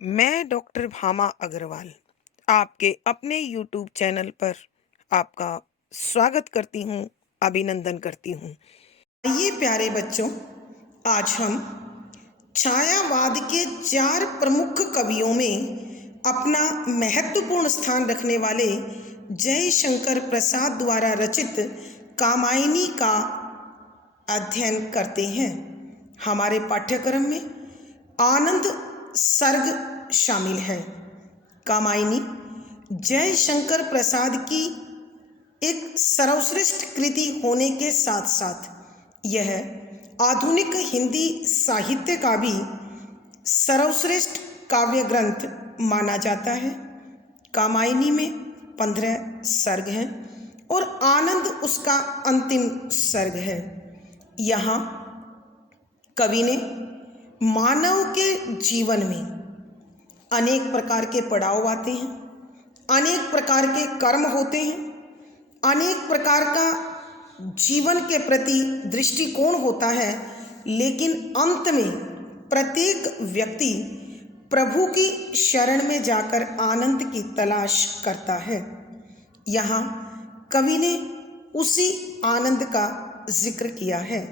मैं डॉक्टर भामा अग्रवाल आपके अपने यूट्यूब चैनल पर आपका स्वागत करती हूँ, अभिनंदन करती हूँ। आइए प्यारे बच्चों, आज हम छायावाद के 4 प्रमुख कवियों में अपना महत्वपूर्ण स्थान रखने वाले जयशंकर प्रसाद द्वारा रचित कामायनी का अध्ययन करते हैं। हमारे पाठ्यक्रम में आनंद सर्ग शामिल है। कामायनी जयशंकर प्रसाद की एक सर्वश्रेष्ठ कृति होने के साथ साथ यह आधुनिक हिंदी साहित्य का भी सर्वश्रेष्ठ काव्य ग्रंथ माना जाता है। कामायनी में 15 सर्ग हैं और आनंद उसका अंतिम सर्ग है। यहाँ कवि ने मानव के जीवन में अनेक प्रकार के पड़ाव आते हैं, अनेक प्रकार के कर्म होते हैं, अनेक प्रकार का जीवन के प्रति दृष्टिकोण होता है, लेकिन अंत में प्रत्येक व्यक्ति प्रभु की शरण में जाकर आनंद की तलाश करता है। यहाँ कवि ने उसी आनंद का जिक्र किया है।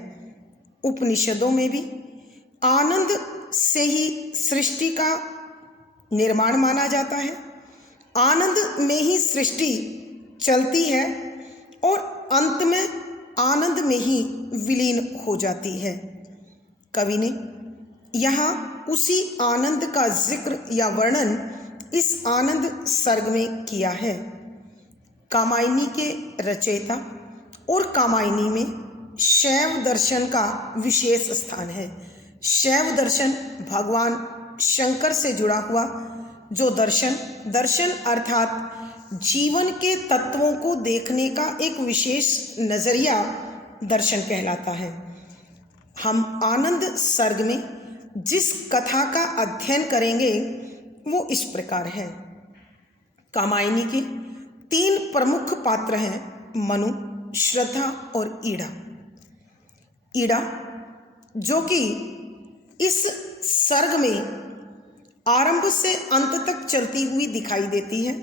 उपनिषदों में भी आनंद से ही सृष्टि का निर्माण माना जाता है। आनंद में ही सृष्टि चलती है और अंत में आनंद में ही विलीन हो जाती है। कवि ने यहाँ उसी आनंद का जिक्र या वर्णन इस आनंद सर्ग में किया है। कामायनी के रचयिता और कामायनी में शैव दर्शन का विशेष स्थान है। शैव दर्शन भगवान शंकर से जुड़ा हुआ जो दर्शन अर्थात जीवन के तत्वों को देखने का एक विशेष नज़रिया दर्शन कहलाता है। हम आनंद सर्ग में जिस कथा का अध्ययन करेंगे वो इस प्रकार है। कामायनी के 3 प्रमुख पात्र हैं, मनु, श्रद्धा और ईड़ा। ईड़ा जो कि इस सर्ग में आरंभ से अंत तक चलती हुई दिखाई देती है।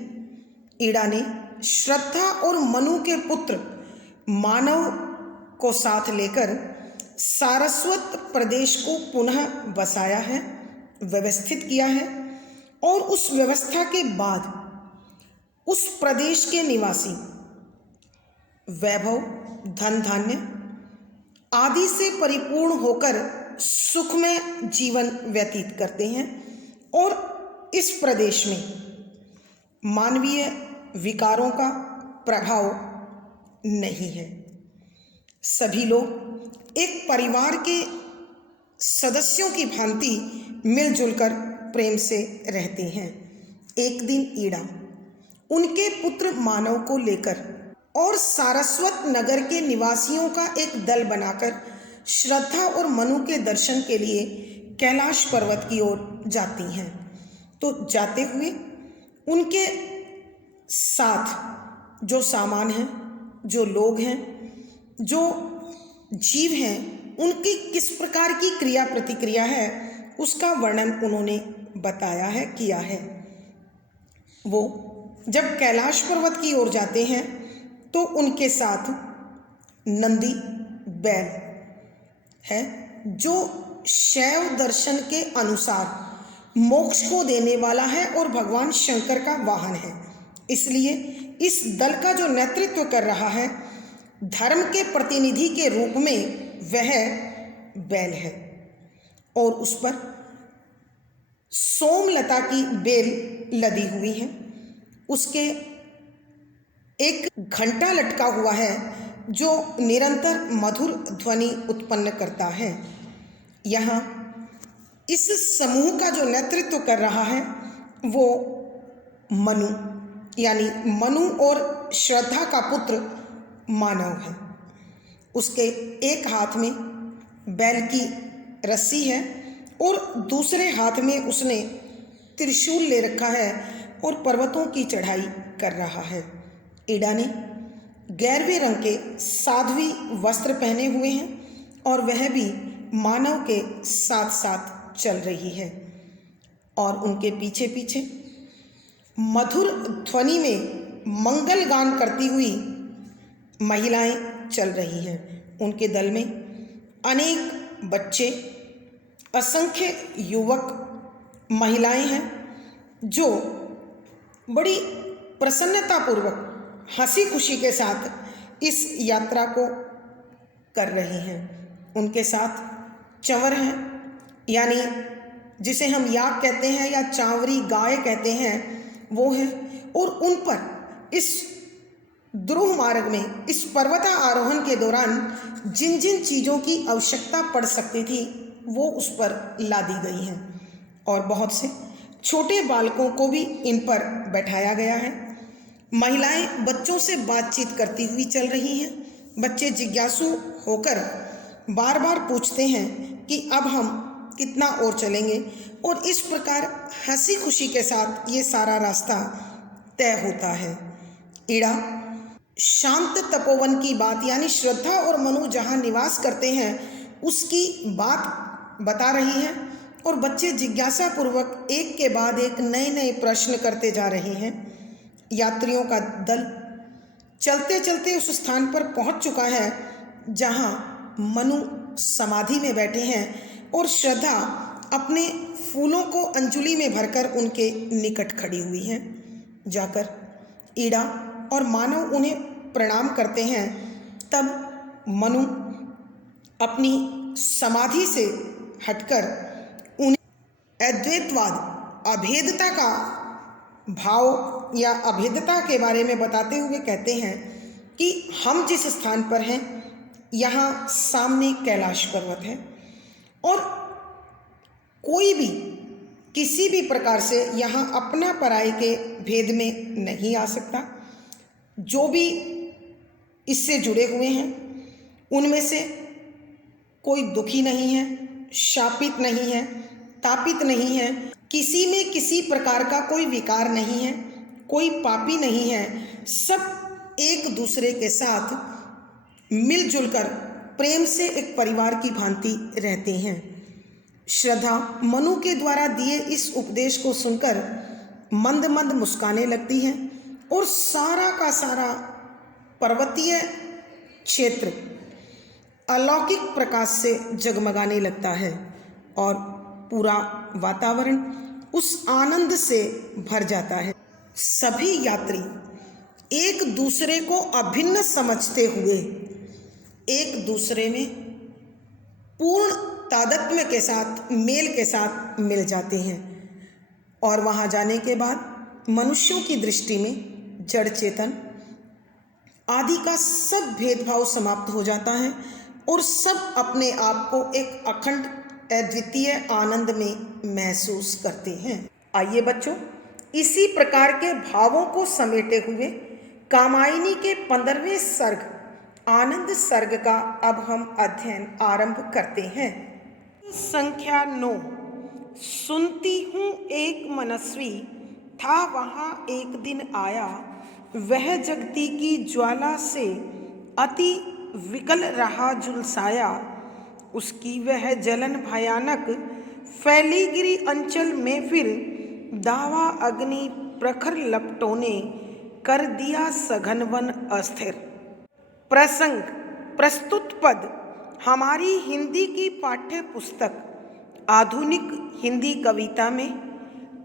ईड़ा ने श्रद्धा और मनु के पुत्र मानव को साथ लेकर सारस्वत प्रदेश को पुनः बसाया है, व्यवस्थित किया है और उस व्यवस्था के बाद उस प्रदेश के निवासी वैभव, धन धान्य आदि से परिपूर्ण होकर सुखमय जीवन व्यतीत करते हैं और इस प्रदेश में मानवीय विकारों का प्रभाव नहीं है। सभी लोग एक परिवार के सदस्यों की भांति मिलजुल कर प्रेम से रहते हैं। एक दिन ईड़ा उनके पुत्र मानव को लेकर और सारस्वत नगर के निवासियों का एक दल बनाकर श्रद्धा और मनु के दर्शन के लिए कैलाश पर्वत की ओर जाती हैं। तो जाते हुए उनके साथ जो सामान हैं, जो लोग हैं, जो जीव हैं, उनकी किस प्रकार की क्रिया प्रतिक्रिया है उसका वर्णन उन्होंने बताया है, किया है। वो जब कैलाश पर्वत की ओर जाते हैं तो उनके साथ नंदी बैल है जो शैव दर्शन के अनुसार मोक्ष को देने वाला है और भगवान शंकर का वाहन है। इसलिए इस दल का जो नेतृत्व कर रहा है धर्म के प्रतिनिधि के रूप में वह बैल है और उस पर सोमलता की बेल लदी हुई है। उसके एक घंटा लटका हुआ है जो निरंतर मधुर ध्वनि उत्पन्न करता है। यहाँ इस समूह का जो नेतृत्व कर रहा है वो मनु यानी मनु और श्रद्धा का पुत्र मानव है। उसके एक हाथ में बैल की रस्सी है और दूसरे हाथ में उसने त्रिशूल ले रखा है और पर्वतों की चढ़ाई कर रहा है। ईड़ा ने गैरवे रंग के साध्वी वस्त्र पहने हुए हैं और वह भी मानव के साथ साथ चल रही है। और उनके पीछे पीछे मधुर ध्वनि में मंगल गान करती हुई महिलाएं चल रही हैं। उनके दल में अनेक बच्चे, असंख्य युवक महिलाएं हैं जो बड़ी प्रसन्नतापूर्वक हंसी खुशी के साथ इस यात्रा को कर रहे हैं। उनके साथ चंवर हैं, यानी जिसे हम याक कहते हैं या चांवरी गाय कहते हैं, वो है। और उन पर इस ध्रुव मार्ग में, इस पर्वतारोहण के दौरान जिन जिन चीज़ों की आवश्यकता पड़ सकती थी वो उस पर लादी गई हैं। और बहुत से छोटे बालकों को भी इन पर बैठाया गया है। महिलाएं बच्चों से बातचीत करती हुई चल रही हैं। बच्चे जिज्ञासु होकर बार बार पूछते हैं कि अब हम कितना और चलेंगे, और इस प्रकार हंसी खुशी के साथ ये सारा रास्ता तय होता है। इड़ा शांत तपोवन की बात, यानी श्रद्धा और मनु जहाँ निवास करते हैं उसकी बात बता रही है। और बच्चे जिज्ञासा पूर्वक एक के बाद एक नए नए प्रश्न करते जा रहे हैं। यात्रियों का दल चलते चलते उस स्थान पर पहुंच चुका है जहां मनु समाधि में बैठे हैं और श्रद्धा अपने फूलों को अंजुलि में भरकर उनके निकट खड़ी हुई हैं। जाकर ईड़ा और मानव उन्हें प्रणाम करते हैं। तब मनु अपनी समाधि से हटकर उन्हें अद्वैतवाद, अभेदता का भाव या अभेदता के बारे में बताते हुए कहते हैं कि हम जिस स्थान पर हैं यहाँ सामने कैलाश पर्वत है और कोई भी किसी भी प्रकार से यहाँ अपना पराई के भेद में नहीं आ सकता। जो भी इससे जुड़े हुए हैं उनमें से कोई दुखी नहीं है, शापित नहीं है, तापित नहीं है, किसी में किसी प्रकार का कोई विकार नहीं है, कोई पापी नहीं है। सब एक दूसरे के साथ मिलजुल कर प्रेम से एक परिवार की भांति रहते हैं। श्रद्धा मनु के द्वारा दिए इस उपदेश को सुनकर मंद मंद मुस्काने लगती हैं और सारा का सारा पर्वतीय क्षेत्र अलौकिक प्रकाश से जगमगाने लगता है और पूरा वातावरण उस आनंद से भर जाता है। सभी यात्री एक दूसरे को अभिन्न समझते हुए एक दूसरे में पूर्ण तादात्म्य के साथ, मेल के साथ मिल जाते हैं। और वहाँ जाने के बाद मनुष्यों की दृष्टि में जड़ चेतन आदि का सब भेदभाव समाप्त हो जाता है और सब अपने आप को एक अखंड अद्वितीय आनंद में महसूस करते हैं। आइए बच्चों, इसी प्रकार के भावों को समेटे हुए कामायनी के 15वें सर्ग आनंद सर्ग का अब हम अध्ययन आरंभ करते हैं। संख्या 9। सुनती हूँ एक मनस्वी था वहाँ एक दिन आया, वह जगती की ज्वाला से अति विकल रहा झुलसाया। उसकी वह जलन भयानक फैली गिरी अंचल में, फिर दावा अग्नि प्रखर लपटों ने कर दिया सघन वन अस्थिर। प्रसंग प्रस्तुत पद हमारी हिंदी की पाठ्य पुस्तक आधुनिक हिंदी कविता में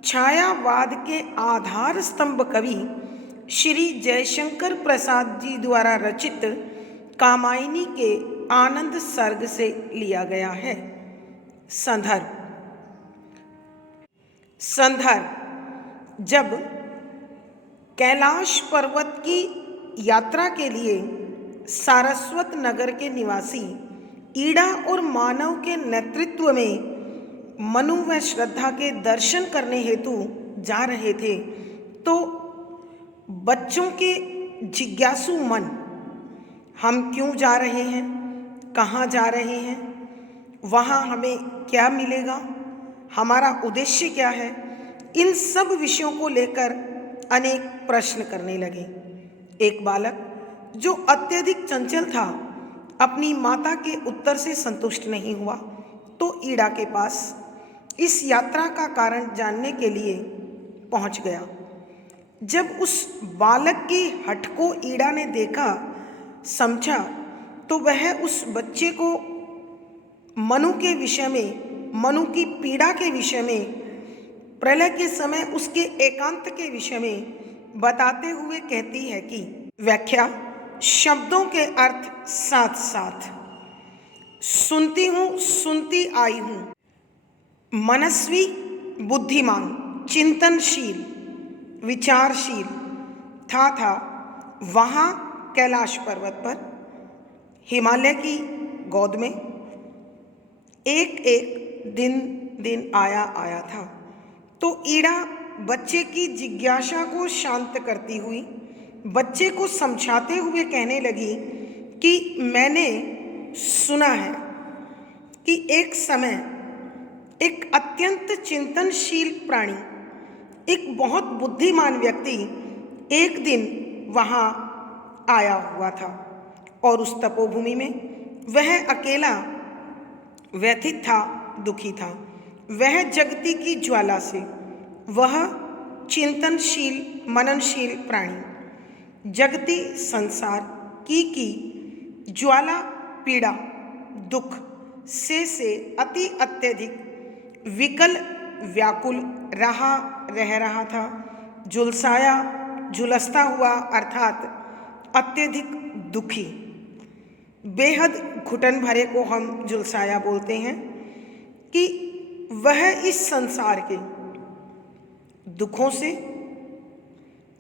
छायावाद के आधार स्तंभ कवि श्री जयशंकर प्रसाद जी द्वारा रचित कामायनी के आनंद सर्ग से लिया गया है। संदर्भ। जब कैलाश पर्वत की यात्रा के लिए सारस्वत नगर के निवासी ईड़ा और मानव के नेतृत्व में मनु व श्रद्धा के दर्शन करने हेतु जा रहे थे, तो बच्चों के जिज्ञासु मन हम क्यों जा रहे हैं, कहाँ जा रहे हैं, वहाँ हमें क्या मिलेगा, हमारा उद्देश्य क्या है, इन सब विषयों को लेकर अनेक प्रश्न करने लगे। एक बालक जो अत्यधिक चंचल था अपनी माता के उत्तर से संतुष्ट नहीं हुआ, तो ईड़ा के पास इस यात्रा का कारण जानने के लिए पहुंच गया। जब उस बालक की हठ को ईड़ा ने देखा, समझा, तो वह उस बच्चे को मनु के विषय में, मनु की पीड़ा के विषय में, प्रलय के समय उसके एकांत के विषय में बताते हुए कहती है कि व्याख्या, शब्दों के अर्थ साथ साथ सुनती हूँ, सुनती आई हूँ। मनस्वी, बुद्धिमान, चिंतनशील, विचारशील था वहाँ कैलाश पर्वत पर, हिमालय की गोद में एक एक दिन आया था। तो ईड़ा बच्चे की जिज्ञासा को शांत करती हुई बच्चे को समझाते हुए कहने लगी कि मैंने सुना है कि एक समय एक अत्यंत चिंतनशील प्राणी, एक बहुत बुद्धिमान व्यक्ति एक दिन वहाँ आया हुआ था और उस तपोभूमि में वह अकेला व्यथित था, दुखी था। वह जगती की ज्वाला से, वह चिंतनशील मननशील प्राणी जगती संसार की ज्वाला, पीड़ा, दुख से अति अत्यधिक विकल व्याकुल रह रहा था, झुलसाया, झुलसता हुआ, अर्थात अत्यधिक दुखी, बेहद घुटन भरे को हम झुलसाया बोलते हैं, कि वह इस संसार के दुखों से,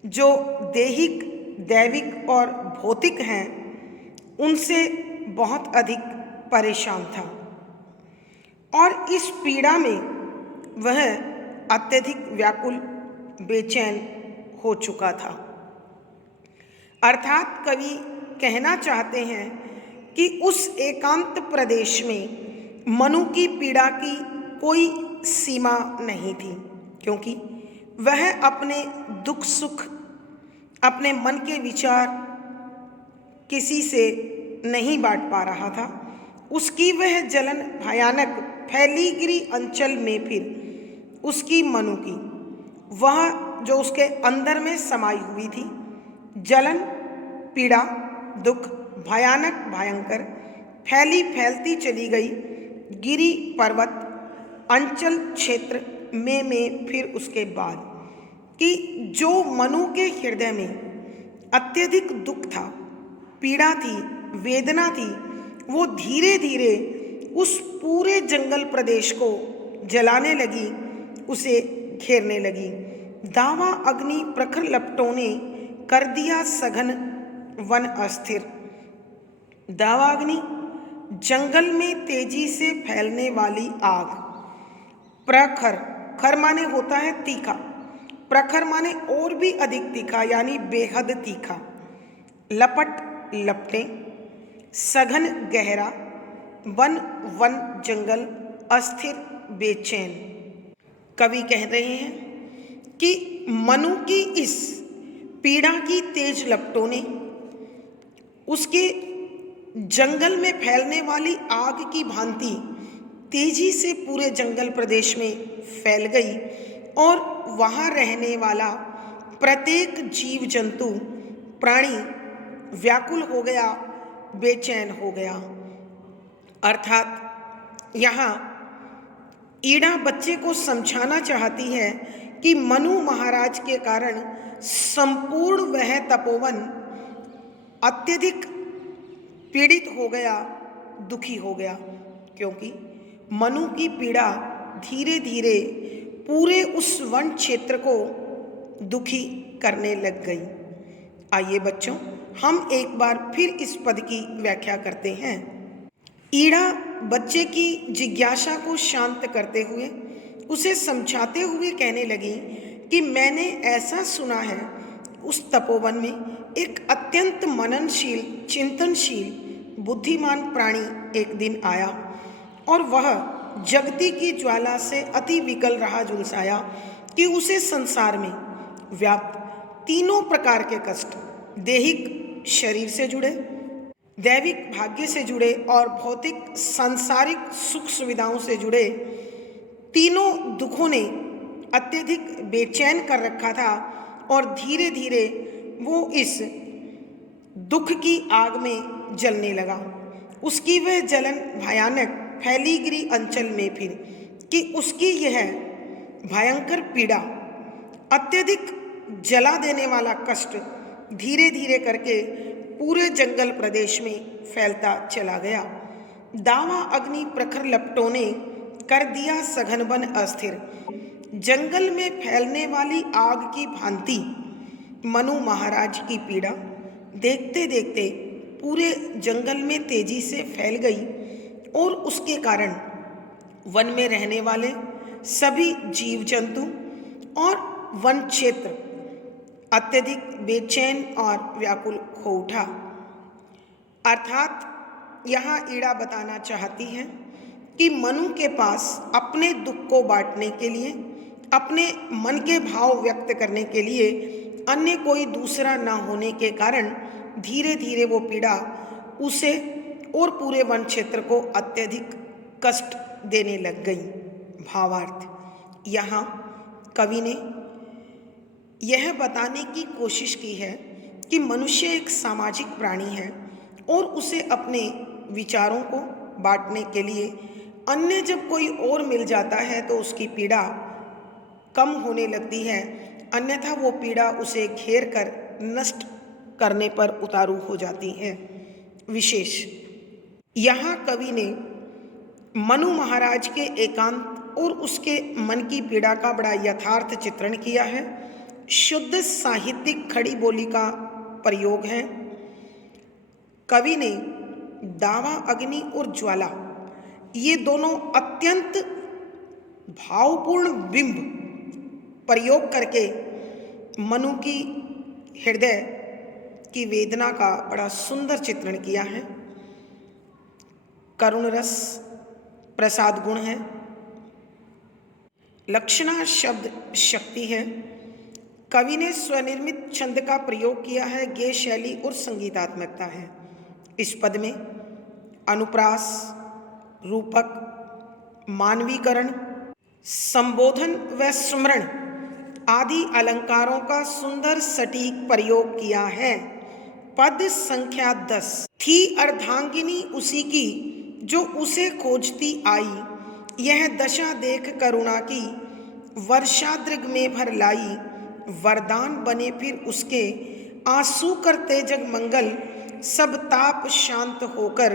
जो देहिक, दैविक और भौतिक हैं, उनसे बहुत अधिक परेशान था। और इस पीड़ा में वह अत्यधिक व्याकुल, बेचैन हो चुका था। अर्थात कवि कहना चाहते हैं कि उस एकांत प्रदेश में मनु की पीड़ा की कोई सीमा नहीं थी, क्योंकि वह अपने दुख सुख, अपने मन के विचार किसी से नहीं बांट पा रहा था। उसकी वह जलन भयानक फैली गिरी अंचल में, फिर उसकी मनु की वह जो उसके अंदर में समाई हुई थी, जलन, पीड़ा, दुख भयानक भयंकर फैलती चली गई गिरी पर्वत अंचल क्षेत्र में फिर उसके बाद कि जो मनु के हृदय में अत्यधिक दुख था, पीड़ा थी, वेदना थी, वो धीरे धीरे उस पूरे जंगल प्रदेश को जलाने लगी, उसे घेरने लगी। दावा अग्नि प्रखर लपटों ने कर दिया सघन वन अस्थिर। दावाग्नि जंगल में तेजी से फैलने वाली आग। प्रखर, खर माने होता है तीखा, प्रखर माने और भी अधिक तीखा, यानी बेहद तीखा। लपट, लपटे, सघन गहरा, वन जंगल, अस्थिर बेचैन। कवि कह रहे हैं कि मनु की इस पीड़ा की तेज लपटों ने उसके जंगल में फैलने वाली आग की भांति तेजी से पूरे जंगल प्रदेश में फैल गई और वहाँ रहने वाला प्रत्येक जीव जंतु प्राणी व्याकुल हो गया, बेचैन हो गया। अर्थात यहाँ ईड़ा बच्चे को समझाना चाहती है कि मनु महाराज के कारण संपूर्ण वह तपोवन अत्यधिक पीड़ित हो गया, दुखी हो गया, क्योंकि मनु की पीड़ा धीरे धीरे पूरे उस वन क्षेत्र को दुखी करने लग गई। आइए बच्चों, हम एक बार फिर इस पद की व्याख्या करते हैं। ईड़ा बच्चे की जिज्ञासा को शांत करते हुए उसे समझाते हुए कहने लगी कि मैंने ऐसा सुना है, उस तपोवन में एक अत्यंत मननशील, चिंतनशील, बुद्धिमान प्राणी एक दिन आया और वह जगती की ज्वाला से अति विकल रहा, झुलसाया, कि उसे संसार में व्याप्त तीनों प्रकार के कष्ट, देहिक शरीर से जुड़े, दैविक भाग्य से जुड़े और भौतिक सांसारिक सुख सुविधाओं से जुड़े तीनों दुखों ने अत्यधिक बेचैन कर रखा था और धीरे धीरे वो इस दुख की आग में जलने लगा। उसकी वह जलन भयानक फैली गिरी अंचल में फिर कि उसकी यह भयंकर पीड़ा, अत्यधिक जला देने वाला कष्ट धीरे धीरे करके पूरे जंगल प्रदेश में फैलता चला गया। दावा अग्नि प्रखर लपटों ने कर दिया सघन वन अस्थिर। जंगल में फैलने वाली आग की भांति मनु महाराज की पीड़ा देखते देखते पूरे जंगल में तेजी से फैल गई और उसके कारण वन में रहने वाले सभी जीव जंतु और वन क्षेत्र अत्यधिक बेचैन और व्याकुल हो उठा। अर्थात यहाँ ईड़ा बताना चाहती है कि मनु के पास अपने दुख को बांटने के लिए, अपने मन के भाव व्यक्त करने के लिए अन्य कोई दूसरा न होने के कारण धीरे धीरे वो पीड़ा उसे और पूरे वन क्षेत्र को अत्यधिक कष्ट देने लग गई। भावार्थ, यहाँ कवि ने यह बताने की कोशिश की है कि मनुष्य एक सामाजिक प्राणी है और उसे अपने विचारों को बांटने के लिए अन्य जब कोई और मिल जाता है तो उसकी पीड़ा कम होने लगती है, अन्यथा वो पीड़ा उसे घेर कर नष्ट करने पर उतारू हो जाती है। विशेष यहाँ कवि ने मनु महाराज के एकांत और उसके मन की पीड़ा का बड़ा यथार्थ चित्रण किया है। शुद्ध साहित्यिक खड़ी बोली का प्रयोग है। कवि ने दावा अग्नि और ज्वाला ये दोनों अत्यंत भावपूर्ण बिंब प्रयोग करके मनु की हृदय की वेदना का बड़ा सुंदर चित्रण किया है। करुण रस प्रसाद गुण है, लक्षणा शब्द शक्ति है। कवि ने स्वनिर्मित छंद का प्रयोग किया है, गेय शैली और संगीतात्मकता है। इस पद में अनुप्रास, रूपक, मानवीकरण, संबोधन व स्मरण आदि अलंकारों का सुंदर सटीक प्रयोग किया है। पद संख्या 10। थी अर्धांगिनी उसी की जो उसे खोजती आई, यह दशा देख करुणा की वर्षादृग में भर लाई। वरदान बने फिर उसके आंसू करते जग मंगल, सब ताप शांत होकर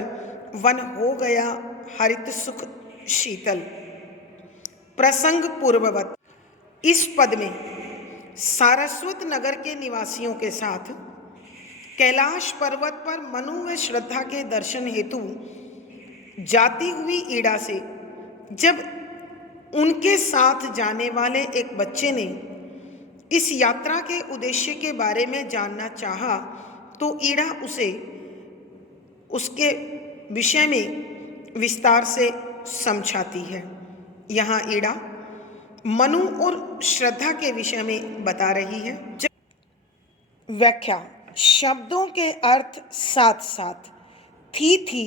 वन हो गया हरित सुख शीतल। प्रसंग पूर्ववत। इस पद में सारस्वत नगर के निवासियों के साथ कैलाश पर्वत पर मनु व श्रद्धा के दर्शन हेतु जाती हुई ईड़ा से जब उनके साथ जाने वाले एक बच्चे ने इस यात्रा के उद्देश्य के बारे में जानना चाहा तो ईड़ा उसे उसके विषय में विस्तार से समझाती है। यहाँ ईड़ा मनु और श्रद्धा के विषय में बता रही है। व्याख्या। शब्दों के अर्थ साथ साथ थी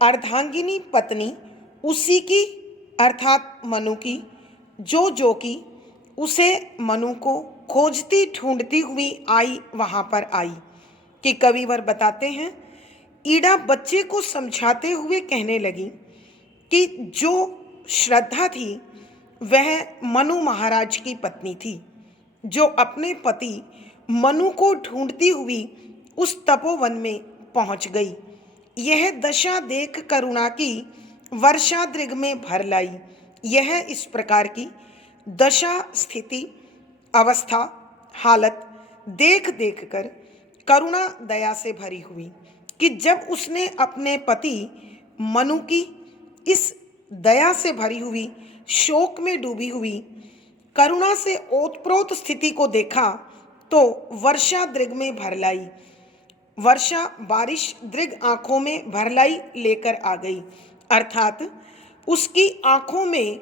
अर्धांगिनी पत्नी उसी की अर्थात मनु की, जो की उसे मनु को खोजती ढूंढती हुई आई वहां पर आई। कि कविवर बताते हैं, ईड़ा बच्चे को समझाते हुए कहने लगी कि जो श्रद्धा थी वह मनु महाराज की पत्नी थी, जो अपने पति मनु को ढूंढती हुई उस तपोवन में पहुंच गई। यह दशा देख करुणा की वर्षादृग में भर लाई। यह इस प्रकार की दशा, स्थिति, अवस्था, हालत देख देख कर करुणा दया से भरी हुई कि जब उसने अपने पति मनु की इस दया से भरी हुई, शोक में डूबी हुई, करुणा से ओतप्रोत स्थिति को देखा तो वर्षा दृग में भर लाई। वर्षा बारिश दृग आंखों में भरलाई लेकर आ गई, अर्थात उसकी आंखों में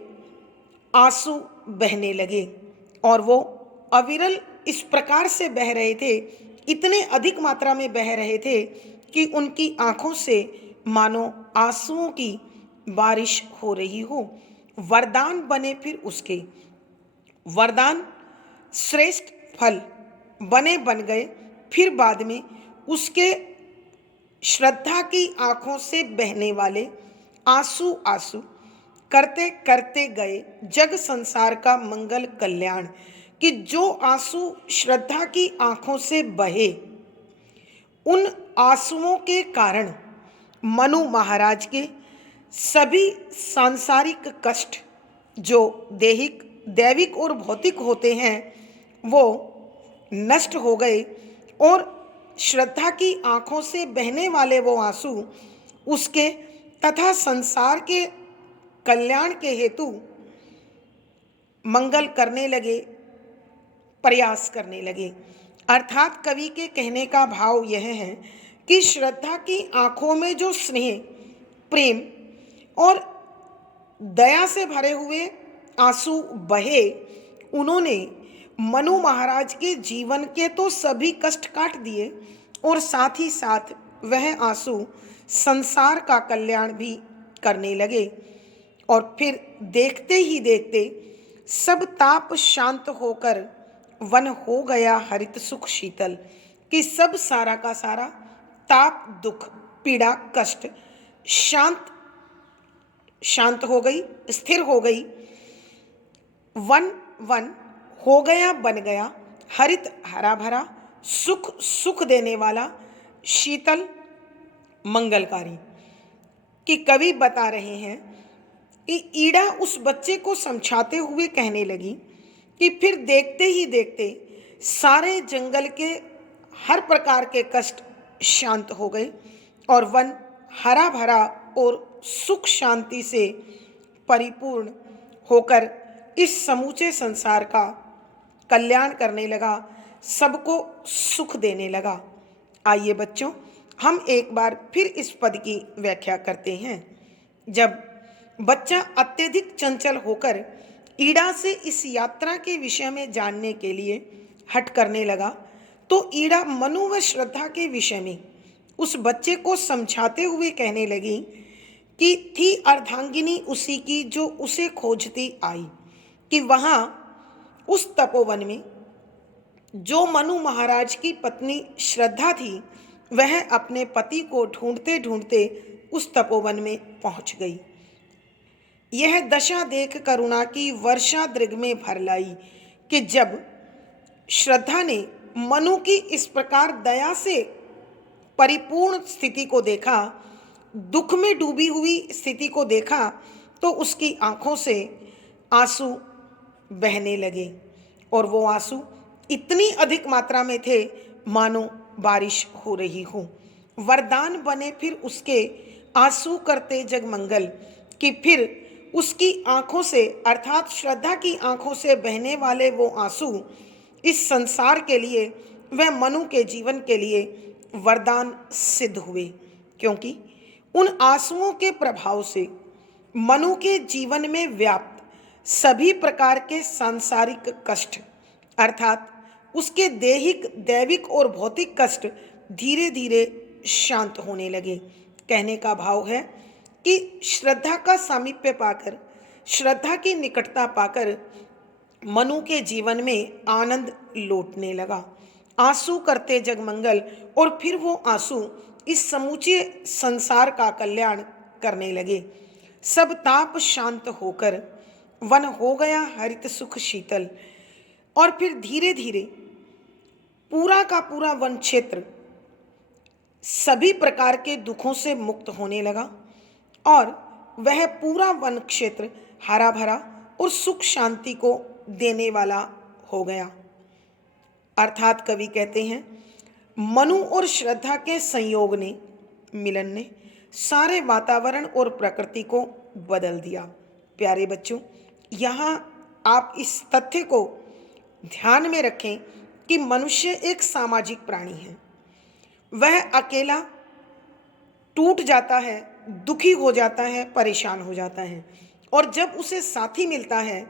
आंसू बहने लगे और वो अविरल इस प्रकार से बह रहे थे, इतने अधिक मात्रा में बह रहे थे कि उनकी आंखों से मानो आंसुओं की बारिश हो रही हो। वरदान बने फिर उसके। वरदान श्रेष्ठ फल बन गए फिर बाद में उसके। श्रद्धा की आंखों से बहने वाले आंसू आंसू करते करते गए जग संसार का मंगल कल्याण। कि जो आंसू श्रद्धा की आंखों से बहे, उन आंसुओं के कारण मनु महाराज के सभी सांसारिक कष्ट जो देहिक दैविक और भौतिक होते हैं वो नष्ट हो गए, और श्रद्धा की आंखों से बहने वाले वो आंसू उसके तथा संसार के कल्याण के हेतु मंगल करने लगे, प्रयास करने लगे। अर्थात कवि के कहने का भाव यह है कि श्रद्धा की आंखों में जो स्नेह, प्रेम और दया से भरे हुए आंसू बहे, उन्होंने मनु महाराज के जीवन के तो सभी कष्ट काट दिए, और साथ ही साथ वह आंसू संसार का कल्याण भी करने लगे। और फिर देखते ही देखते सब ताप शांत होकर वन हो गया हरित सुख शीतल। कि सब सारा का सारा ताप, दुख, पीड़ा, कष्ट शांत शांत हो गई, स्थिर हो गई। वन वन हो गया, बन गया हरित, हरा भरा, सुख सुख देने वाला, शीतल, मंगलकारी। कि कवि बता रहे हैं कि ईड़ा उस बच्चे को समझाते हुए कहने लगी कि फिर देखते ही देखते सारे जंगल के हर प्रकार के कष्ट शांत हो गए, और वन हरा भरा और सुख शांति से परिपूर्ण होकर इस समूचे संसार का कल्याण करने लगा, सबको सुख देने लगा। आइए बच्चों, हम एक बार फिर इस पद की व्याख्या करते हैं। जब बच्चा अत्यधिक चंचल होकर ईड़ा से इस यात्रा के विषय में जानने के लिए हट करने लगा, तो ईड़ा मनु व श्रद्धा के विषय में उस बच्चे को समझाते हुए कहने लगी कि थी अर्धांगिनी उसी की जो उसे खोजती आई। कि वहाँ उस तपोवन में जो मनु महाराज की पत्नी श्रद्धा थी, वह अपने पति को ढूंढते ढूंढते उस तपोवन में पहुंच गई। यह दशा देख करुणा की वर्षा दृग में भर लाई। कि जब श्रद्धा ने मनु की इस प्रकार दया से परिपूर्ण स्थिति को देखा, दुख में डूबी हुई स्थिति को देखा, तो उसकी आंखों से आंसू बहने लगे, और वो आंसू इतनी अधिक मात्रा में थे मानो बारिश हो रही हो। वरदान बने फिर उसके आंसू करते जगमंगल। कि फिर उसकी आंखों से अर्थात श्रद्धा की आंखों से बहने वाले वो आंसू इस संसार के लिए, वह मनु के जीवन के लिए वरदान सिद्ध हुए, क्योंकि उन आंसुओं के प्रभाव से मनु के जीवन में व्याप्त सभी प्रकार के सांसारिक कष्ट अर्थात उसके देहिक, दैविक और भौतिक कष्ट धीरे धीरे शांत होने लगे। कहने का भाव है कि श्रद्धा का सामीप्य पाकर, श्रद्धा की निकटता पाकर मनु के जीवन में आनंद लौटने लगा। आंसू करते जगमंगल, और फिर वो आंसू इस समूचे संसार का कल्याण करने लगे। सब ताप शांत होकर वन हो गया हरित सुख शीतल। और फिर धीरे धीरे पूरा का पूरा वन क्षेत्र सभी प्रकार के दुखों से मुक्त होने लगा, और वह पूरा वन क्षेत्र हरा भरा और सुख शांति को देने वाला हो गया। अर्थात कवि कहते हैं, मनु और श्रद्धा के संयोग ने, मिलन ने सारे वातावरण और प्रकृति को बदल दिया। प्यारे बच्चों, यहाँ आप इस तथ्य को ध्यान में रखें कि मनुष्य एक सामाजिक प्राणी है। वह अकेला टूट जाता है, दुखी हो जाता है, परेशान हो जाता है, और जब उसे साथी मिलता है,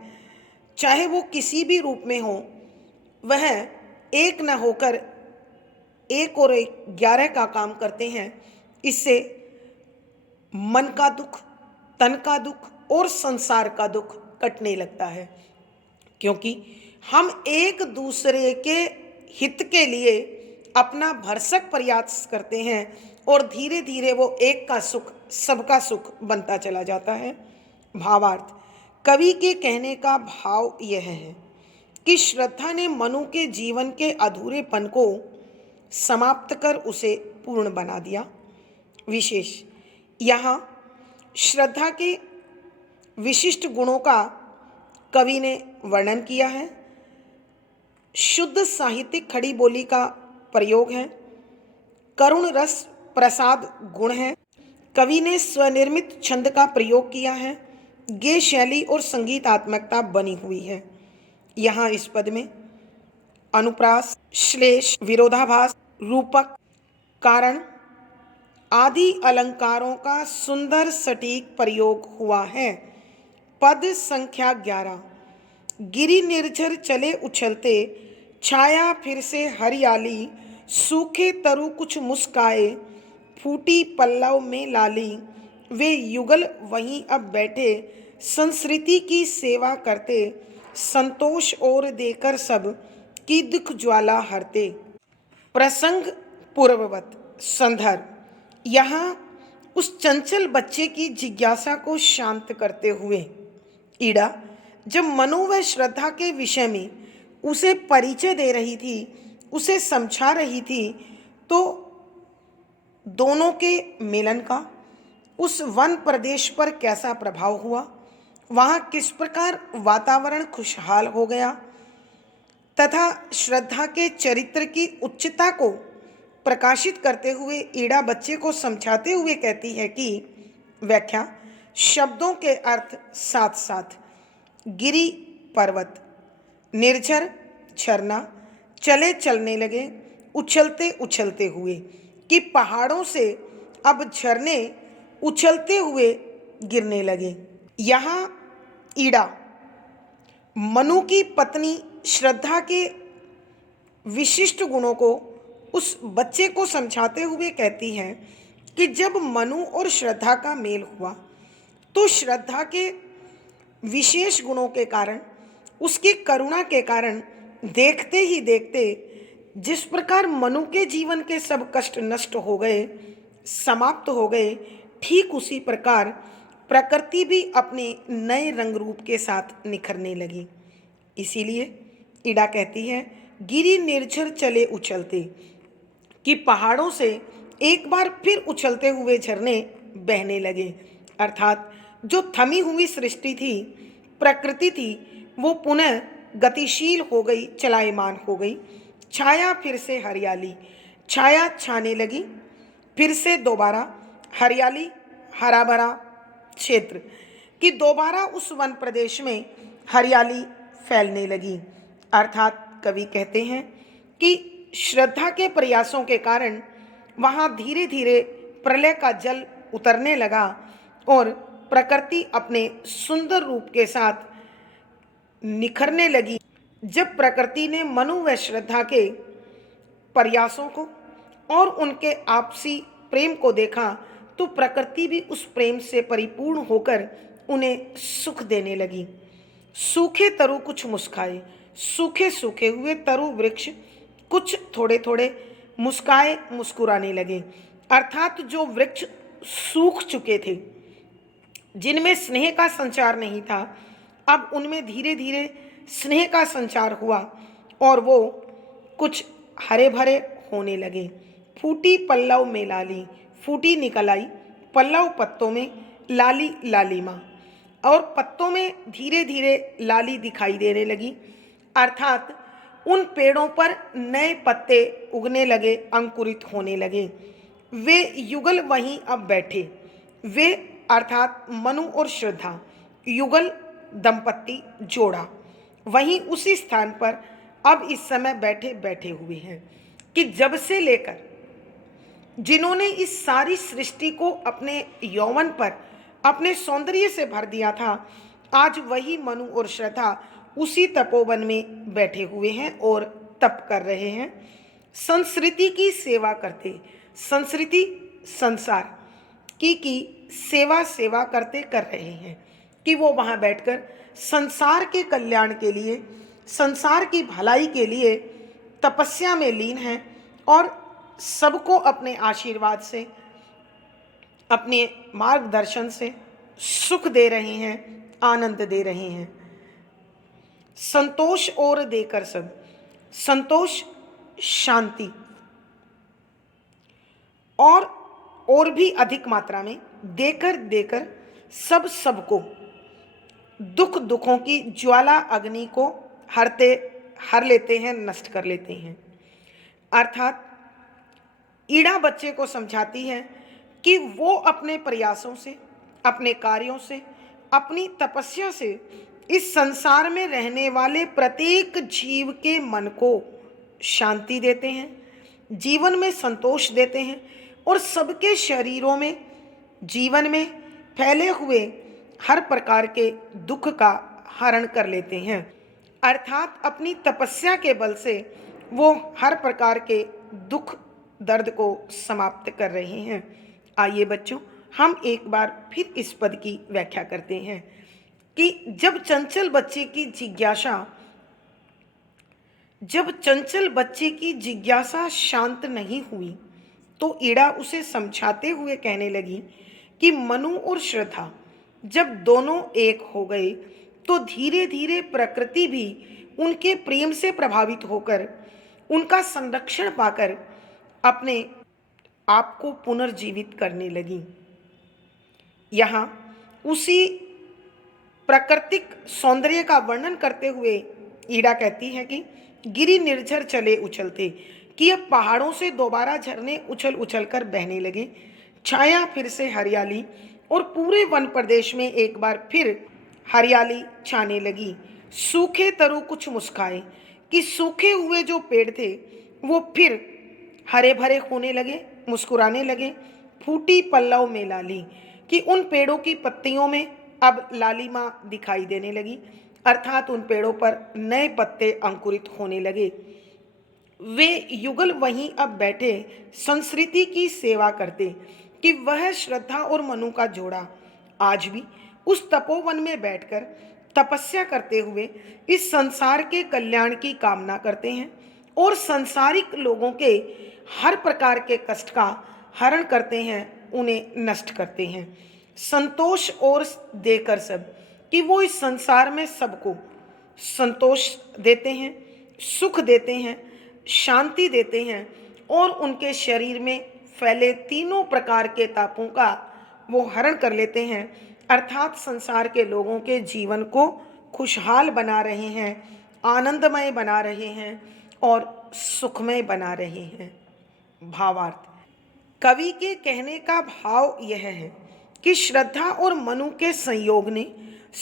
चाहे वो किसी भी रूप में हो, वह एक न होकर एक और एक 11 का काम करते हैं। इससे मन का दुख, तन का दुख, और संसार का दुख कटने लगता है, क्योंकि हम एक दूसरे के हित के लिए अपना भरसक प्रयास करते हैं और धीरे धीरे वो एक का सुख सबका सुख बनता चला जाता है। भावार्थ, कवि के कहने का भाव यह है कि श्रद्धा ने मनु के जीवन के अधूरेपन को समाप्त कर उसे पूर्ण बना दिया। विशेष यहाँ श्रद्धा के विशिष्ट गुणों का कवि ने वर्णन किया है। शुद्ध साहित्यिक खड़ी बोली का प्रयोग है, करुण रस प्रसाद गुण है। कवि ने स्वनिर्मित छंद का प्रयोग किया है, गेय शैली और संगीतात्मकता बनी हुई है। यहाँ इस पद में अनुप्रास, श्लेष, विरोधाभास, रूपक, कारण आदि अलंकारों का सुंदर सटीक प्रयोग हुआ है। पद संख्या 11। गिरि निर्झर चले उछलते, छाया फिर से हरियाली, सूखे तरु कुछ मुस्काए, फूटी पल्लव में लाली, वे युगल वहीं अब बैठे, संस्कृति की सेवा करते, संतोष और देकर सब की दुख ज्वाला हरते। प्रसंग पूर्ववत संदर्भ, यहाँ उस चंचल बच्चे की जिज्ञासा को शांत करते हुए ईड़ा जब मनु व श्रद्धा के विषय में उसे परिचय दे रही थी, उसे समझा रही थी, तो दोनों के मिलन का उस वन प्रदेश पर कैसा प्रभाव हुआ, वहाँ किस प्रकार वातावरण खुशहाल हो गया, तथा श्रद्धा के चरित्र की उच्चता को प्रकाशित करते हुए ईड़ा बच्चे को समझाते हुए कहती है कि व्याख्या, शब्दों के अर्थ साथ साथ गिरि पर्वत, निर्झर झरना, चले चलने लगे, उछलते उछलते हुए, कि पहाड़ों से अब झरने उछलते हुए गिरने लगे। यहाँ ईड़ा मनु की पत्नी श्रद्धा के विशिष्ट गुणों को उस बच्चे को समझाते हुए कहती है कि जब मनु और श्रद्धा का मेल हुआ तो श्रद्धा के विशेष गुणों के कारण, उसकी करुणा के कारण देखते ही देखते जिस प्रकार मनु के जीवन के सब कष्ट नष्ट हो गए, समाप्त हो गए, ठीक उसी प्रकार प्रकृति भी अपने नए रंग रूप के साथ निखरने लगी। इसीलिए ईड़ा कहती है, गिरि निर्झर चले उछलते, कि पहाड़ों से एक बार फिर उछलते हुए झरने बहने लगे। अर्थात जो थमी हुई सृष्टि थी, प्रकृति थी, वो पुनः गतिशील हो गई, चलायमान हो गई। छाया फिर से हरियाली, छाया छाने लगी, फिर से दोबारा हरियाली, हरा भरा क्षेत्र, कि दोबारा उस वन प्रदेश में हरियाली फैलने लगी। अर्थात कवि कहते हैं कि श्रद्धा के प्रयासों के कारण वहाँ धीरे धीरे प्रलय का जल उतरने लगा और प्रकृति अपने सुंदर रूप के साथ निखरने लगी। जब प्रकृति ने मनु व श्रद्धा के प्रयासों को और उनके आपसी प्रेम को देखा, तो प्रकृति भी उस प्रेम से परिपूर्ण होकर उन्हें सुख देने लगी। सूखे तरु कुछ मुस्काए, सूखे सूखे हुए तरु वृक्ष कुछ थोड़े थोड़े मुस्काए, मुस्कुराने लगे। अर्थात जो वृक्ष सूख चुके थे, जिनमें स्नेह का संचार नहीं था, अब उनमें धीरे धीरे स्नेह का संचार हुआ और वो कुछ हरे भरे होने लगे। फूटी पल्लव में लाली, फूटी निकल आई, पल्लव पत्तों में, लाली लालिमा, और पत्तों में धीरे धीरे लाली दिखाई देने लगी। अर्थात उन पेड़ों पर नए पत्ते उगने लगे, अंकुरित होने लगे। वे युगल वहीं अब बैठे, वे अर्थात मनु और श्रद्धा युगल दंपत्ति जोड़ा वहीं उसी स्थान पर अब इस समय बैठे बैठे हुए हैं, कि जब से लेकर जिन्होंने इस सारी सृष्टि को अपने यौवन पर, अपने सौंदर्य से भर दिया था, आज वही मनु और श्रद्धा उसी तपोवन में बैठे हुए हैं और तप कर रहे हैं। संस्कृति की सेवा करते, संस्कृति संसार की सेवा करते कर रहे हैं। कि वो वहाँ बैठकर संसार के कल्याण के लिए, संसार की भलाई के लिए तपस्या में लीन हैं और सबको अपने आशीर्वाद से, अपने मार्गदर्शन से सुख दे रहे हैं, आनंद दे रहे हैं। संतोष और देकर सब, संतोष शांति और भी अधिक मात्रा में देकर देकर सब सबको दुखों की ज्वाला अग्नि को हर लेते हैं, नष्ट कर लेते हैं। अर्थात ईड़ा बच्चे को समझाती है कि वो अपने प्रयासों से, अपने कार्यों से, अपनी तपस्या से इस संसार में रहने वाले प्रत्येक जीव के मन को शांति देते हैं, जीवन में संतोष देते हैं और सबके शरीरों में, जीवन में फैले हुए हर प्रकार के दुख का हरण कर लेते हैं। अर्थात अपनी तपस्या के बल से वो हर प्रकार के दुख दर्द को समाप्त कर रहे हैं। आइए बच्चों, हम एक बार फिर इस पद की व्याख्या करते हैं कि जब चंचल बच्चे की जिज्ञासा शांत नहीं हुई तो ईड़ा उसे समझाते हुए कहने लगी कि मनु और श्रद्धा जब दोनों एक हो गए तो धीरे धीरे प्रकृति भी उनके प्रेम से प्रभावित होकर, उनका संरक्षण पाकर अपने आप को पुनर्जीवित करने लगी। यहाँ उसी प्राकृतिक सौंदर्य का वर्णन करते हुए ईड़ा कहती है कि गिरि निर्झर चले उछलते, कि अब पहाड़ों से दोबारा झरने उछल उछल कर बहने लगे, छाया फिर से हरियाली और पूरे वन प्रदेश में एक बार फिर हरियाली छाने लगी। सूखे तरु कुछ मुस्काए, कि सूखे हुए जो पेड़ थे वो फिर हरे भरे होने लगे, मुस्कुराने लगे। फूटी पल्लव में लाली, कि उन पेड़ों की पत्तियों में अब लालिमा दिखाई देने लगी, अर्थात उन पेड़ों पर नए पत्ते अंकुरित होने लगे। वे युगल वहीं अब बैठे संस्कृति की सेवा करते, कि वह श्रद्धा और मनु का जोड़ा आज भी उस तपोवन में बैठकर तपस्या करते हुए इस संसार के कल्याण की कामना करते हैं और संसारिक लोगों के हर प्रकार के कष्ट का हरण करते हैं, उन्हें नष्ट करते हैं। संतोष और देकर सब, कि वो इस संसार में सबको संतोष देते हैं, सुख देते हैं, शांति देते हैं और उनके शरीर में फैले तीनों प्रकार के तापों का वो हरण कर लेते हैं, अर्थात संसार के लोगों के जीवन को खुशहाल बना रहे हैं, आनंदमय बना रहे हैं और सुखमय बना रहे हैं। भावार्थ, कवि के कहने का भाव यह है कि श्रद्धा और मनु के संयोग ने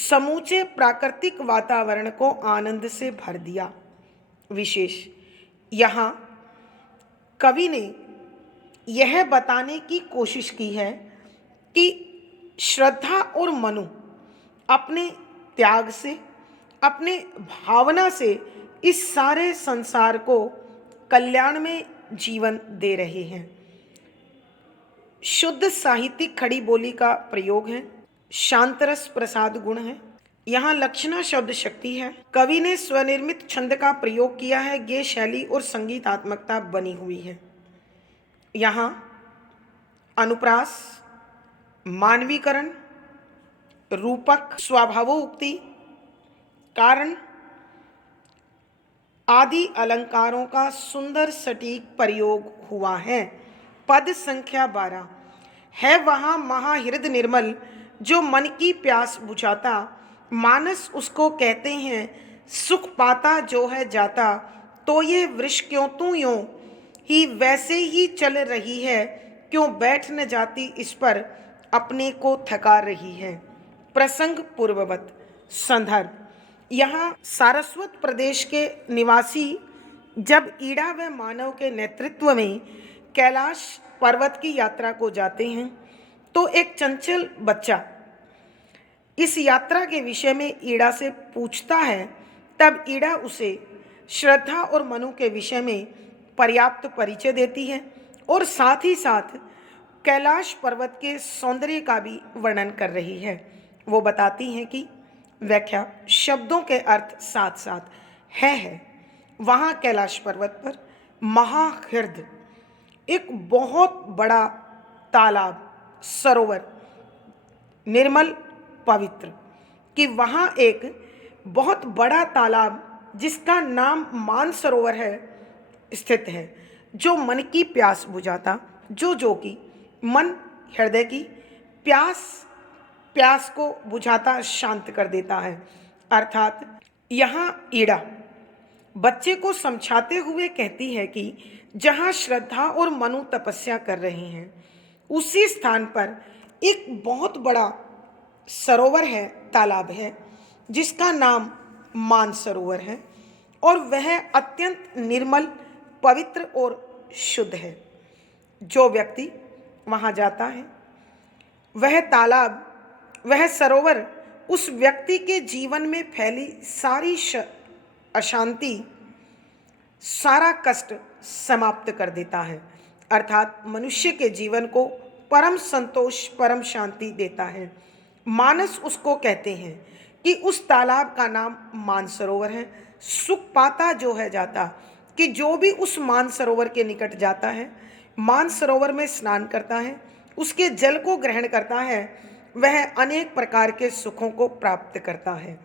समूचे प्राकृतिक वातावरण को आनंद से भर दिया। विशेष यहाँ कवि ने यह बताने की कोशिश की है कि श्रद्धा और मनु अपने त्याग से, अपने भावना से इस सारे संसार को कल्याण में जीवन दे रहे हैं। शुद्ध साहित्यिक खड़ी बोली का प्रयोग है, शांतरस प्रसाद गुण है। यहाँ लक्षणा शब्द शक्ति है। कवि ने स्वनिर्मित छंद का प्रयोग किया है, गेय शैली और संगीतात्मकता बनी हुई है। यहाँ अनुप्रास, मानवीकरण, रूपक, स्वभावोक्ति, कारण आदि अलंकारों का सुंदर सटीक प्रयोग हुआ है। पद संख्या 12 है वहाँ महाहृद निर्मल, जो मन की प्यास बुझाता, मानस उसको कहते हैं, सुख पाता जो है जाता, तो ये वृक्ष क्यों तू यूं ही वैसे ही चल रही है, क्यों बैठ न जाती इस पर अपने को थका रही है। प्रसंग पूर्ववत। संदर्भ, यहाँ सारस्वत प्रदेश के निवासी जब ईड़ा व मानव के नेतृत्व में कैलाश पर्वत की यात्रा को जाते हैं तो एक चंचल बच्चा इस यात्रा के विषय में ईड़ा से पूछता है। तब ईड़ा उसे श्रद्धा और मनु के विषय में पर्याप्त परिचय देती है और साथ ही साथ कैलाश पर्वत के सौंदर्य का भी वर्णन कर रही है। वो बताती हैं कि व्याख्या शब्दों के अर्थ साथ साथ है। वहाँ कैलाश पर्वत पर महाहृद एक बहुत बड़ा तालाब, सरोवर, निर्मल, पवित्र, कि वहाँ एक बहुत बड़ा तालाब जिसका नाम मानसरोवर है स्थित है, जो मन की प्यास बुझाता, जो कि मन हृदय की प्यास प्यास को बुझाता, शांत कर देता है। अर्थात यहाँ ईड़ा बच्चे को समझाते हुए कहती है कि जहाँ श्रद्धा और मनु तपस्या कर रहे हैं, उसी स्थान पर एक बहुत बड़ा सरोवर है, तालाब है, जिसका नाम मानसरोवर है, और वह अत्यंत निर्मल, पवित्र और शुद्ध है। जो व्यक्ति वहाँ जाता है, वह तालाब, वह सरोवर उस व्यक्ति के जीवन में फैली सारी अशांति, सारा कष्ट समाप्त कर देता है। अर्थात मनुष्य के जीवन को परम संतोष, परम शांति देता है। मानस उसको कहते हैं कि उस तालाब का नाम मानसरोवर है। सुख पाता जो है जाता, कि जो भी उस मानसरोवर के निकट जाता है, मानसरोवर में स्नान करता है, उसके जल को ग्रहण करता है, वह अनेक प्रकार के सुखों को प्राप्त करता है।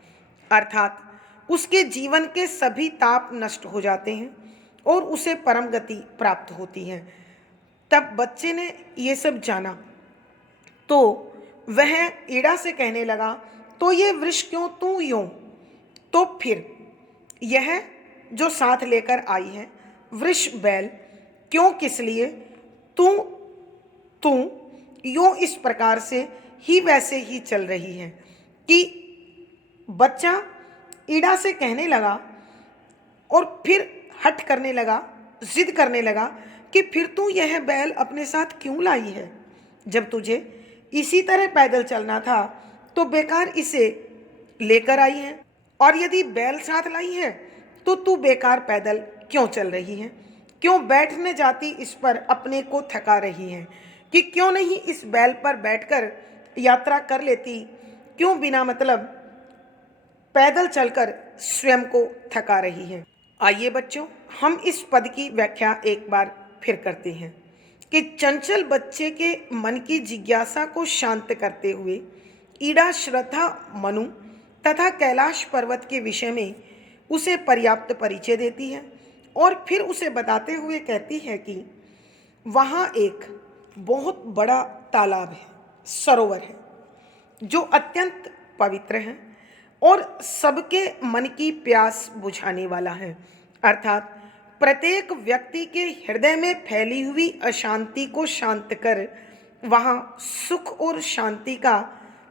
अर्थात उसके जीवन के सभी ताप नष्ट हो जाते हैं और उसे परम गति प्राप्त होती है। तब बच्चे ने ये सब जाना तो वह ईड़ा से कहने लगा, तो ये वृक्ष क्यों तू यूं? तो फिर यह जो साथ लेकर आई है वृक्ष बैल क्यों, किस लिए? तू तू यूं इस प्रकार से ही वैसे ही चल रही है। कि बच्चा ईड़ा से कहने लगा और फिर हट करने लगा, जिद करने लगा कि फिर तू यह बैल अपने साथ क्यों लाई है? जब तुझे इसी तरह पैदल चलना था तो बेकार इसे लेकर आई है, और यदि बैल साथ लाई है तो तू बेकार पैदल क्यों चल रही है? क्यों बैठने जाती इस पर अपने को थका रही है? कि क्यों नहीं इस बैल पर बैठकर यात्रा कर लेती? क्यों बिना मतलब पैदल चलकर स्वयं को थका रही है? आइए बच्चों, हम इस पद की व्याख्या एक बार फिर करते हैं कि चंचल बच्चे के मन की जिज्ञासा को शांत करते हुए ईड़ा श्रद्धा, मनु तथा कैलाश पर्वत के विषय में उसे पर्याप्त परिचय देती है और फिर उसे बताते हुए कहती है कि वहाँ एक बहुत बड़ा तालाब है, सरोवर है, जो अत्यंत पवित्र है और सबके मन की प्यास बुझाने वाला है। अर्थात प्रत्येक व्यक्ति के हृदय में फैली हुई अशांति को शांत कर वहाँ सुख और शांति का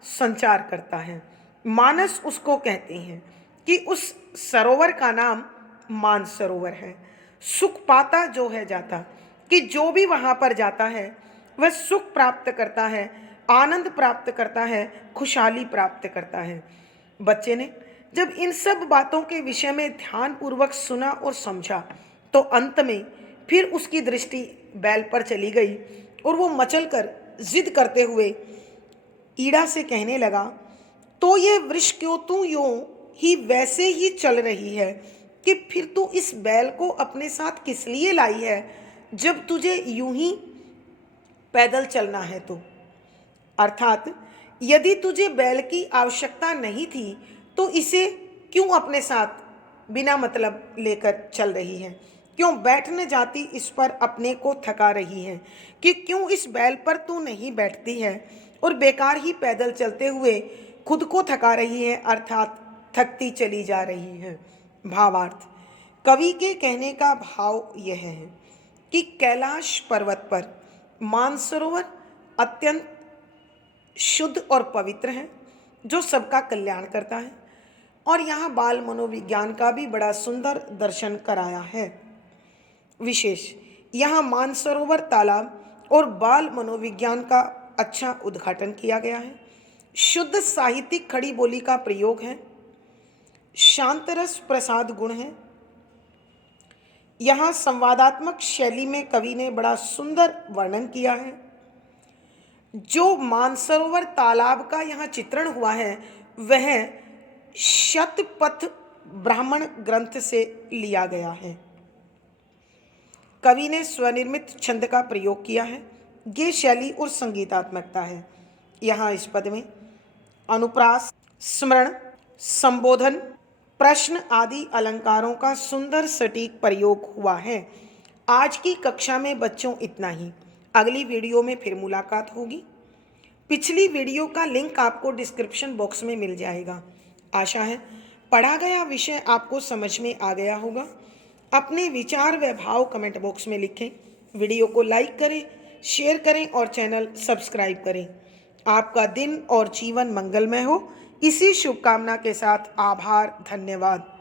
संचार करता है। मानस उसको कहते हैं कि उस सरोवर का नाम मानसरोवर है। सुख पाता जो है जाता, कि जो भी वहाँ पर जाता है वह सुख प्राप्त करता है, आनंद प्राप्त करता है, खुशहाली प्राप्त करता है। बच्चे ने जब इन सब बातों के विषय में ध्यानपूर्वक सुना और समझा तो अंत में फिर उसकी दृष्टि बैल पर चली गई और वो मचलकर जिद करते हुए ईड़ा से कहने लगा, तो ये वृक्ष क्यों तू यूं ही वैसे ही चल रही है? कि फिर तू इस बैल को अपने साथ किस लिए लाई है, जब तुझे यूं ही पैदल चलना है तो? अर्थात यदि तुझे बैल की आवश्यकता नहीं थी तो इसे क्यों अपने साथ बिना मतलब लेकर चल रही है? क्यों बैठने जाती इस पर अपने को थका रही है? कि क्यों इस बैल पर तू नहीं बैठती है और बेकार ही पैदल चलते हुए खुद को थका रही है, अर्थात थकती चली जा रही है। भावार्थ, कवि के कहने का भाव यह है कि कैलाश पर्वत पर मानसरोवर अत्यंत शुद्ध और पवित्र है, जो सबका कल्याण करता है, और यहाँ बाल मनोविज्ञान का भी बड़ा सुंदर दर्शन कराया है। विशेष यहाँ मानसरोवर तालाब और बाल मनोविज्ञान का अच्छा उद्घाटन किया गया है। शुद्ध साहित्यिक खड़ी बोली का प्रयोग है, शांतरस प्रसाद गुण है। यहाँ संवादात्मक शैली में कवि ने बड़ा सुंदर वर्णन किया है। जो मानसरोवर तालाब का यहाँ चित्रण हुआ है वह शतपथ ब्राह्मण ग्रंथ से लिया गया है। कवि ने स्वनिर्मित छंद का प्रयोग किया है। ये शैली और संगीतात्मकता है। यहाँ इस पद में अनुप्रास, स्मरण, संबोधन, प्रश्न आदि अलंकारों का सुंदर सटीक प्रयोग हुआ है। आज की कक्षा में बच्चों इतना ही। अगली वीडियो में फिर मुलाकात होगी। पिछली वीडियो का लिंक आपको डिस्क्रिप्शन बॉक्स में मिल जाएगा। आशा है पढ़ा गया विषय आपको समझ में आ गया होगा। अपने विचार व भाव कमेंट बॉक्स में लिखें। वीडियो को लाइक करें, शेयर करें और चैनल सब्सक्राइब करें। आपका दिन और जीवन मंगलमय हो, इसी शुभकामना के साथ आभार, धन्यवाद।